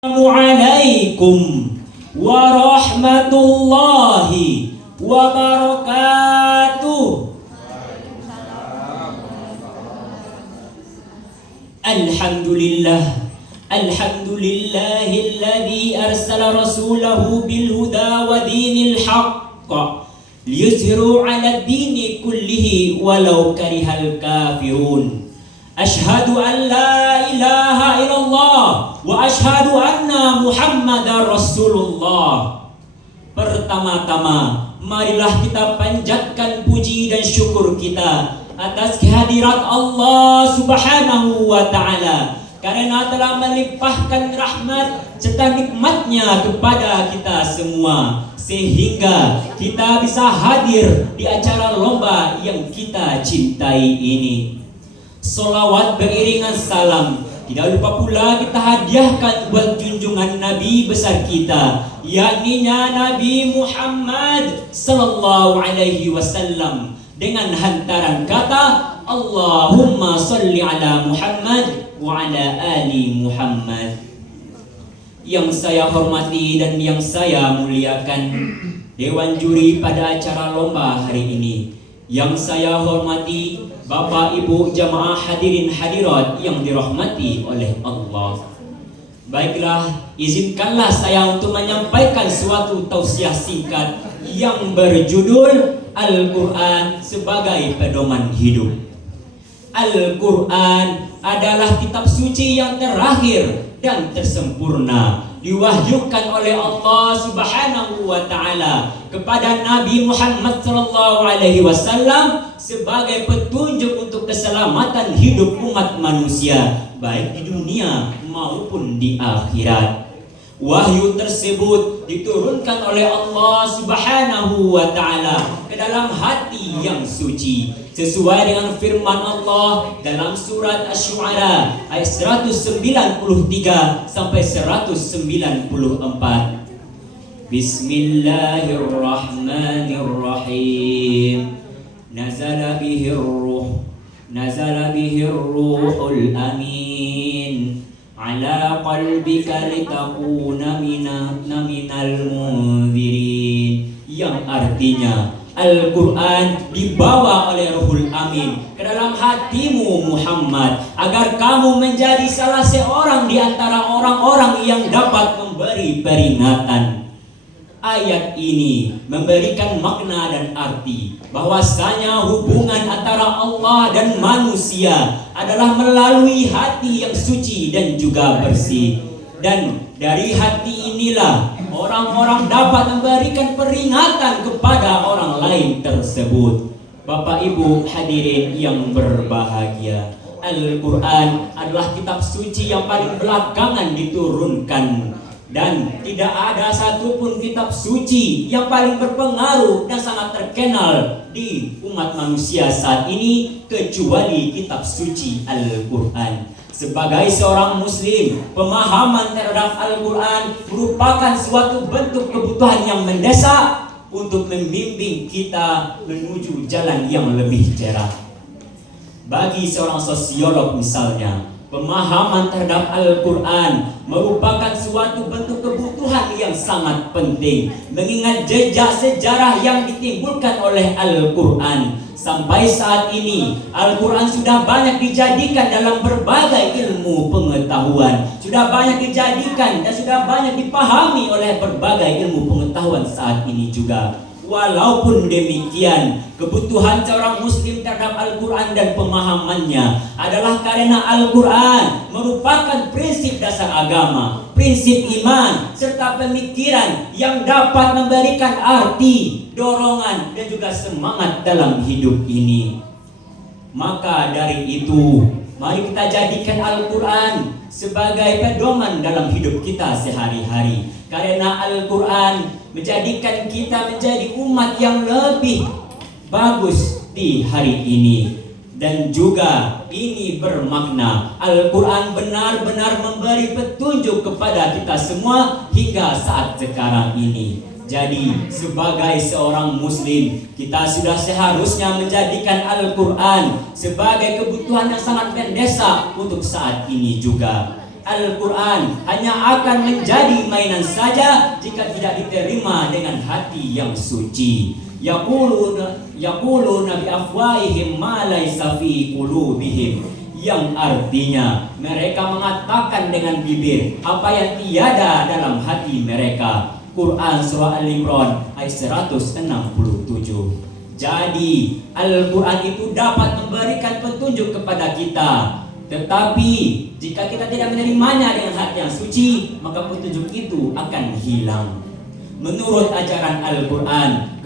Assalamualaikum warahmatullahi wabarakatuh. Alhamdulillahilladzi arsala rasulahu bil huda wa dinil haqq liyuzhiru 'ala ad-dini kullihi walau karihal kafirun. Asyhadu an la ilaha illallah wa asyhadu anna Muhammadar Rasulullah. Pertama-tama, marilah kita panjatkan puji dan syukur kita atas kehadirat Allah Subhanahu wa ta'ala, karena telah melimpahkan rahmat serta nikmatnya kepada kita semua, sehingga kita bisa hadir di acara lomba yang kita cintai ini. Salawat beriringan salam tidak lupa pula kita hadiahkan buat junjungan Nabi besar kita, yakni Nabi Muhammad sallallahu alaihi wasallam, dengan hantaran kata Allahumma salli ala Muhammad wa ala ali Muhammad. Yang saya hormati dan yang saya muliakan Dewan Juri pada acara lomba hari ini, yang saya hormati Bapak Ibu jamaah hadirin hadirat yang dirahmati oleh Allah. Baiklah, izinkanlah saya untuk menyampaikan suatu tausiah singkat yang berjudul Al-Quran sebagai pedoman hidup. Al-Quran adalah kitab suci yang terakhir dan tersempurna, diwahyukan oleh Allah Subhanahu wa ta'ala kepada Nabi Muhammad sallallahu alaihi wasallam sebagai petunjuk untuk keselamatan hidup umat manusia, baik di dunia maupun di akhirat. Wahyu tersebut diturunkan oleh Allah Subhanahu wa ta'ala ke dalam hati yang suci, sesuai dengan firman Allah dalam surat Asy-Syu'ara ayat 193 sampai 194. Bismillahirrahmanirrahim. Nazala bihir ruhul amin ala qalbika litakuna minal munzirin, yang artinya Al-Quran dibawa oleh Ruhul Amin ke dalam hatimu Muhammad, agar kamu menjadi salah seorang di antara orang-orang yang dapat memberi peringatan. Ayat ini memberikan makna dan arti bahwasanya hubungan antara Allah dan manusia adalah melalui hati yang suci dan juga bersih. Dan dari hati inilah orang-orang dapat memberikan peringatan kepada orang lain tersebut. Bapak Ibu hadirin yang berbahagia, Al-Quran adalah kitab suci yang paling belakangan diturunkan, dan tidak ada satupun kitab suci yang paling berpengaruh dan sangat terkenal di umat manusia saat ini kecuali kitab suci Al-Quran. Sebagai seorang muslim, pemahaman terhadap Al-Quran merupakan suatu bentuk kebutuhan yang mendesak untuk membimbing kita menuju jalan yang lebih cerah. Bagi seorang sosiolog misalnya, pemahaman terhadap Al-Quran merupakan suatu bentuk kebutuhan yang sangat penting, mengingat jejak sejarah yang ditimbulkan oleh Al-Quran. Sampai saat ini, Al-Quran sudah banyak dijadikan dalam berbagai ilmu pengetahuan, sudah banyak dijadikan dan sudah banyak dipahami oleh berbagai ilmu pengetahuan saat ini juga. Walaupun demikian, kebutuhan seorang muslim terhadap Al-Quran dan pemahamannya adalah karena Al-Quran merupakan prinsip dasar agama, prinsip iman, serta pemikiran yang dapat memberikan arti, dorongan, dan juga semangat dalam hidup ini. Maka dari itu, mari kita jadikan Al-Quran sebagai pedoman dalam hidup kita sehari-hari, karena Al-Quran menjadikan kita menjadi umat yang lebih bagus di hari ini. Dan juga ini bermakna Al-Quran benar-benar memberi petunjuk kepada kita semua hingga saat sekarang ini. Jadi sebagai seorang muslim, kita sudah seharusnya menjadikan Al-Quran sebagai kebutuhan yang sangat mendesak untuk saat ini juga. Al-Quran hanya akan menjadi mainan saja jika tidak diterima dengan hati yang suci. Yaquluna bi afwahihim ma laysa fi qulubihim, yang artinya mereka mengatakan dengan bibir apa yang tiada dalam hati mereka. Quran surah Al-Imran ayat 167. Jadi Al-Quran itu dapat memberikan petunjuk kepada kita, tetapi jika kita tidak menerimanya dengan hati yang suci, maka petunjuk itu akan hilang. Menurut ajaran Al-Quran,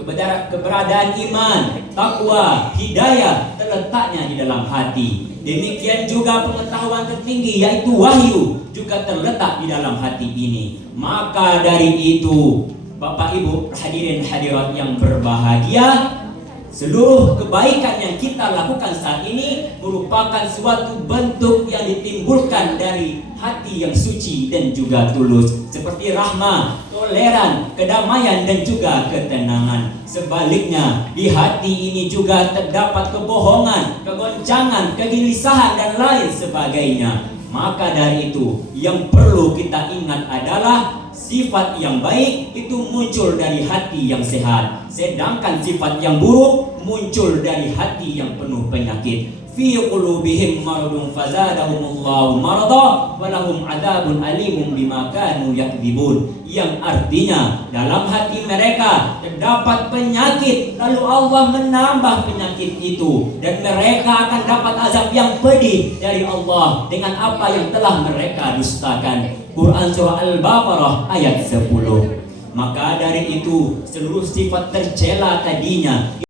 keberadaan iman, takwa, hidayah terletaknya di dalam hati. Demikian juga pengetahuan tertinggi yaitu wahyu juga terletak di dalam hati ini. Maka dari itu, Bapak Ibu hadirin hadirat yang berbahagia, seluruh kebaikan yang kita lakukan saat ini merupakan suatu bentuk yang ditimbulkan dari hati yang suci dan juga tulus, seperti rahmah, toleran, kedamaian dan juga ketenangan. Sebaliknya, di hati ini juga terdapat kebohongan, kegoncangan, kegelisahan dan lain sebagainya. Maka dari itu, yang perlu kita ingat adalah sifat yang baik itu muncul dari hati yang sehat, sedangkan sifat yang buruk muncul dari hati yang penuh penyakit. Fi qulubihim maradun fazadahumullahu marada wa lahum adzabun alimun bima kanu yakdzibun, yang artinya dalam hati mereka terdapat penyakit, lalu Allah menambah penyakit itu dan mereka akan dapat azab yang pedih dari Allah dengan apa yang telah mereka dustakan. Quran surah Al-Baqarah ayat 10. Maka dari itu seluruh sifat tercela tadinya